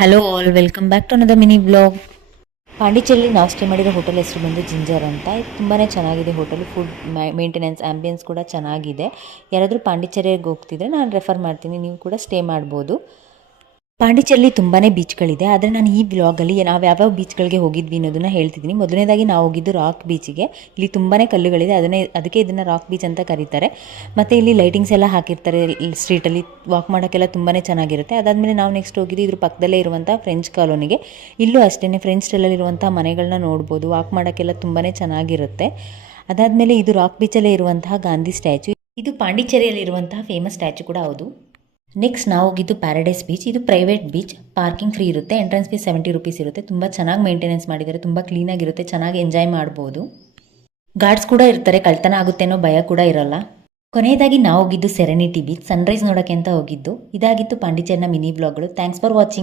Hello all, welcome back to another mini blog. ಪಾಂಡಿಚೇರಿಯಲ್ಲಿ ನಾವು stay ಮಾಡಿರೋ ಹೋಟೆಲ್ ಹೆಸರು ಬಂದು ಜಿಂಜರ್ ಅಂತ. ಇದು ತುಂಬಾ ಚೆನ್ನಾಗಿದೆ ಹೋಟೆಲ್. ಫುಡ್ ಮೇಂಟೆನೆನ್ಸ್ ಆ್ಯಂಬಿಯನ್ಸ್ ಕೂಡ ಚೆನ್ನಾಗಿದೆ. ಯಾರಾದರೂ ಪಾಂಡಿಚೇರಿಗೆ ಹೋಗ್ತಿದ್ರೆ ನಾನು ರೆಫರ್ ಮಾಡ್ತೀನಿ, ನೀವು ಕೂಡ ಸ್ಟೇ ಮಾಡ್ಬೋದು. ಪಾಂಡಿಚೇರಿಯಲ್ಲಿ ತುಂಬಾ ಬೀಚ್ಗಳಿದೆ, ಆದರೆ ನಾನು ಈ ವ್ಲಾಗಲ್ಲಿ ನಾವು ಯಾವ್ಯಾವ ಬೀಚ್ಗಳಿಗೆ ಹೋಗಿದ್ವಿ ಅನ್ನೋದನ್ನು ಹೇಳ್ತಿದ್ದೀನಿ. ಮೊದಲನೇದಾಗಿ ನಾವು ಹೋಗಿದ್ದು ರಾಕ್ ಬೀಚಿಗೆ. ಇಲ್ಲಿ ತುಂಬಾ ಕಲ್ಲುಗಳಿದೆ, ಅದಕ್ಕೆ ಇದನ್ನು ರಾಕ್ ಬೀಚ್ ಅಂತ ಕರೀತಾರೆ. ಮತ್ತು ಇಲ್ಲಿ ಲೈಟಿಂಗ್ಸ್ ಎಲ್ಲ ಹಾಕಿರ್ತಾರೆ. ಸ್ಟ್ರೀಟಲ್ಲಿ ವಾಕ್ ಮಾಡೋಕ್ಕೆಲ್ಲ ತುಂಬಾ ಚೆನ್ನಾಗಿರುತ್ತೆ. ಅದಾದಮೇಲೆ ನಾವು ನೆಕ್ಸ್ಟ್ ಹೋಗಿದ್ದು ಇದ್ರ ಪಕ್ಕದಲ್ಲೇ ಇರುವಂಥ ಫ್ರೆಂಚ್ ಕಾಲೋನಿಗೆ. ಇಲ್ಲೂ ಅಷ್ಟೇ ಫ್ರೆಂಚ್ ಸ್ಟೈಲಲ್ಲಿರುವಂಥ ಮನೆಗಳನ್ನ ನೋಡ್ಬೋದು. ವಾಕ್ ಮಾಡೋಕ್ಕೆಲ್ಲ ತುಂಬಾ ಚೆನ್ನಾಗಿರುತ್ತೆ. ಅದಾದಮೇಲೆ ಇದು ರಾಕ್ ಬೀಚಲ್ಲೇ ಇರುವಂತಹ ಗಾಂಧಿ ಸ್ಟ್ಯಾಚು. ಇದು ಪಾಂಡಿಚೇರಿಯಲ್ಲಿರುವಂತಹ ಫೇಮಸ್ ಸ್ಟ್ಯಾಚು ಕೂಡ ಹೌದು. ನೆಕ್ಸ್ಟ್ ನಾವು ಹೋಗಿದ್ದು ಪ್ಯಾರಡೈಸ್ ಬೀಚ್. ಇದು ಪ್ರೈವೇಟ್ ಬೀಚ್, ಪಾರ್ಕಿಂಗ್ ಫ್ರೀ ಇರುತ್ತೆ. ಎಂಟ್ರೆನ್ಸ್ ಫೀಸ್ 70 ರೂಪೀಸ್ ಇರುತ್ತೆ. ತುಂಬ ಚೆನ್ನಾಗಿ ಮೇಂಟೆನೆನ್ಸ್ ಮಾಡಿದ್ದಾರೆ, ತುಂಬ ಕ್ಲೀನಾಗಿರುತ್ತೆ, ಚೆನ್ನಾಗಿ ಎಂಜಾಯ್ ಮಾಡ್ಬೋದು. ಗಾರ್ಡ್ಸ್ ಕೂಡ ಇರ್ತಾರೆ, ಕಳ್ತನ ಆಗುತ್ತೆ ಅನ್ನೋ ಭಯ ಕೂಡ ಇರಲ್ಲ. ಕೊನೆಯದಾಗಿ ನಾವು ಹೋಗಿದ್ದು ಸೆರೆನಿಟಿ ಬೀಚ್, ಸನ್ರೈಸ್ ನೋಡೋಕ್ಕೆ ಅಂತ ಹೋಗಿದ್ದು. ಇದಾಗಿತ್ತು ಪಾಂಡಿಚೇರಿನ ಮಿನಿ ಬ್ಲಾಗ್ಗಳು. Thanks for watching.